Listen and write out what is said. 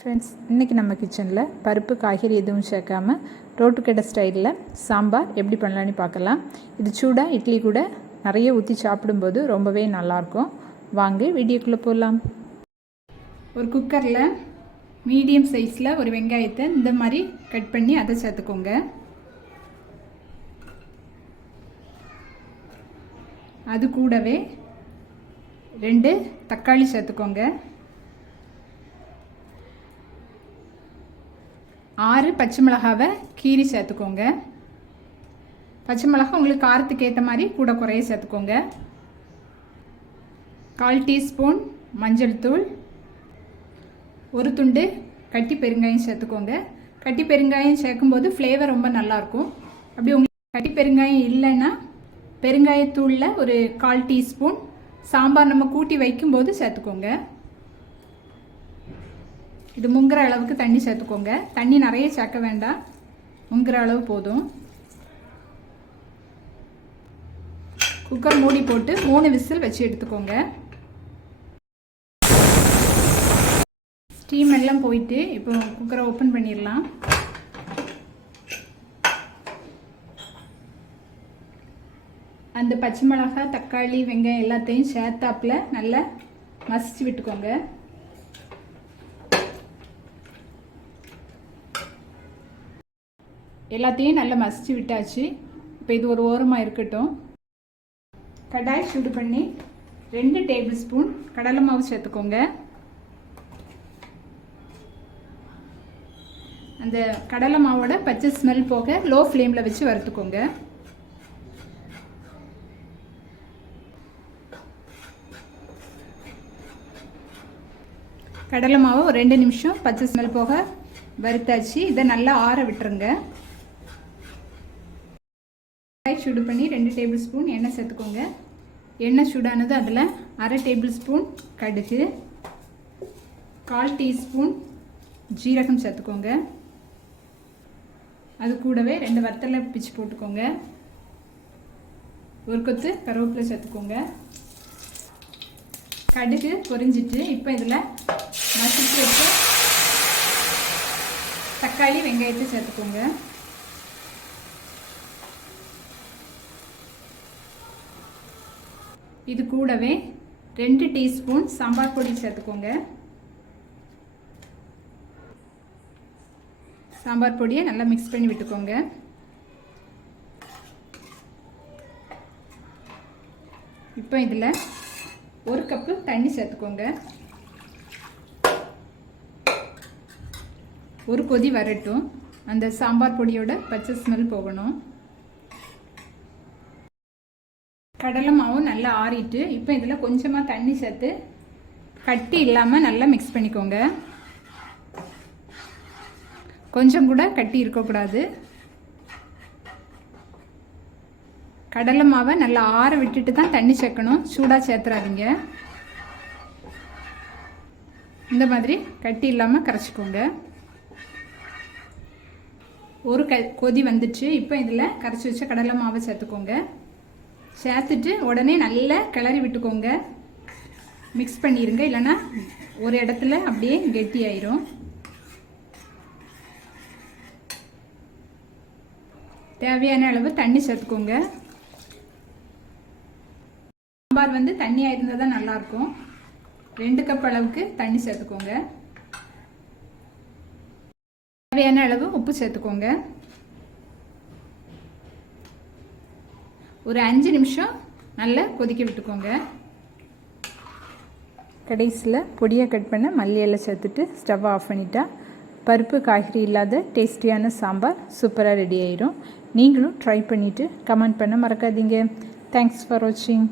Friends இன்றைக்கி நம்ம கிச்சனில் பருப்பு காய்கறி எதுவும் சேர்க்காம ரோட்டுக்கடை ஸ்டைலில் சாம்பார் எப்படி பண்ணலான்னு பார்க்கலாம். இது சூடாக இட்லி கூட நிறைய ஊற்றி சாப்பிடும்போது ரொம்பவே நல்லாயிருக்கும். வாங்க வீடியோக்குள்ளே போகலாம். ஒரு குக்கரில் மீடியம் சைஸில் ஒரு வெங்காயத்தை இந்த மாதிரி கட் பண்ணி அதை சேர்த்துக்கோங்க. அது கூடவே ரெண்டு தக்காளி சேர்த்துக்கோங்க. ஆறு பச்சை மிளகாவை கீரி சேர்த்துக்கோங்க. பச்சை மிளகா உங்களுக்கு காரத்துக்கு ஏற்ற மாதிரி கூட குறைய சேர்த்துக்கோங்க. கால் டீஸ்பூன் மஞ்சள் தூள். ஒரு துண்டு கட்டி பெருங்காயம் சேர்த்துக்கோங்க. கட்டி பெருங்காயம் சேர்க்கும்போது ஃப்ளேவர் ரொம்ப நல்லாயிருக்கும். அப்படி உங்களுக்கு கட்டி பெருங்காயம் இல்லைன்னா பெருங்காயத்தூளில் ஒரு கால் டீஸ்பூன். சாம்பார் நம்ம கூட்டி வைக்கும்போது சேர்த்துக்கோங்க. இது முங்குற அளவுக்கு தண்ணி சேர்த்துக்கோங்க. தண்ணி நிறைய சேர்க்க வேண்டாம். முங்குற அளவு போதும். குக்கர் மூடி போட்டு மூணு விசில் வச்சு எடுத்துக்கோங்க. ஸ்டீம் எல்லாம் போயிட்டு இப்போ குக்கரை ஓப்பன் பண்ணிடலாம். அந்த பச்சை மிளகாய் தக்காளி வெங்காயம் எல்லாத்தையும் சேர்த்தாப்புல நல்லா மசிச்சு விட்டுக்கோங்க. எல்லாத்தையும் நல்லா மசிச்சு விட்டாச்சு. இப்போ இது ஒரு ஓரமாக இருக்கட்டும். கடாய் சூடு பண்ணி ரெண்டு டேபிள் ஸ்பூன் கடலை மாவு சேர்த்துக்கோங்க. அந்த கடலை மாவோட பச்சை ஸ்மெல் போக லோ ஃப்ளேமில் வச்சு வறுத்துக்கோங்க. கடலை மாவு ரெண்டு நிமிஷம் பச்சை ஸ்மெல் போக வறுத்தாச்சு. இதை நல்லா ஆற விட்டுருங்க. கடாய் சூடு பண்ணி ரெண்டு டேபிள் ஸ்பூன் எண்ணெய் சேர்த்துக்கோங்க. எண்ணெய் சூடானது அதில் அரை டேபிள் ஸ்பூன் கடுகு கால் டீஸ்பூன் ஜீரகம் சேர்த்துக்கோங்க. அது கூடவே ரெண்டு வத்தலை பிச்சு போட்டுக்கோங்க. ஒரு கொத்து கருவேப்பிலை சேர்த்துக்கோங்க. கடுகு பொரிஞ்சிட்டு இப்போ இதில் மசிச்சு வச்சு தக்காளி வெங்காயத்தை சேர்த்துக்கோங்க. இது கூடவே ரெண்டு டீஸ்பூன் சாம்பார் பொடி சேர்த்துக்கோங்க. சாம்பார் பொடியை நல்லா மிக்ஸ் பண்ணி விட்டுக்கோங்க. இப்போ இதில் ஒரு கப்பு தண்ணி சேர்த்துக்கோங்க. ஒரு கொதி வரட்டும். அந்த சாம்பார் பொடியோட பச்சை ஸ்மெல் போகணும். கடலை மாவும் நல்லா ஆறிட்டு இப்போ இதில் கொஞ்சமாக தண்ணி சேர்த்து கட்டி இல்லாமல் நல்லா மிக்ஸ் பண்ணிக்கோங்க. கொஞ்சம் கூட கட்டி இருக்கக்கூடாது கடலை மாவை நல்லா ஆற விட்டுட்டு தான் தண்ணி சேர்க்கணும். சூடாக சேர்த்துறாதீங்க. இந்த மாதிரி கட்டி இல்லாமல் கரைச்சிக்கோங்க. ஒரு க கொதி வந்துச்சு. இப்போ இதில் கரைச்சி வச்ச கடலை மாவை சேர்த்துக்கோங்க. சேர்த்துட்டு உடனே நல்லா கிளறி விட்டுக்கோங்க. மிக்ஸ் பண்ணிடுங்க இல்லைன்னா ஒரு இடத்துல அப்படியே கெட்டி ஆயிரும் தேவையான அளவு தண்ணி சேர்த்துக்கோங்க. சாம்பார் வந்து தண்ணியாக இருந்தால் தான் நல்லாயிருக்கும். ரெண்டு கப் அளவுக்கு தண்ணி சேர்த்துக்கோங்க. தேவையான அளவு உப்பு சேர்த்துக்கோங்க. ஒரு அஞ்சு நிமிஷம் நல்லா கொதிக்க விட்டுக்கோங்க. கடைசியில் பொடியை கட் பண்ண மல்லி சேர்த்துட்டு ஸ்டவ் ஆஃப் பண்ணிட்டா பருப்பு காய்கறி இல்லாத டேஸ்டியான சாம்பார் சூப்பராக ரெடி ஆயிரும். நீங்களும் ட்ரை பண்ணிவிட்டு கமெண்ட் பண்ண மறக்காதீங்க. தேங்க்ஸ் ஃபார் வாட்சிங்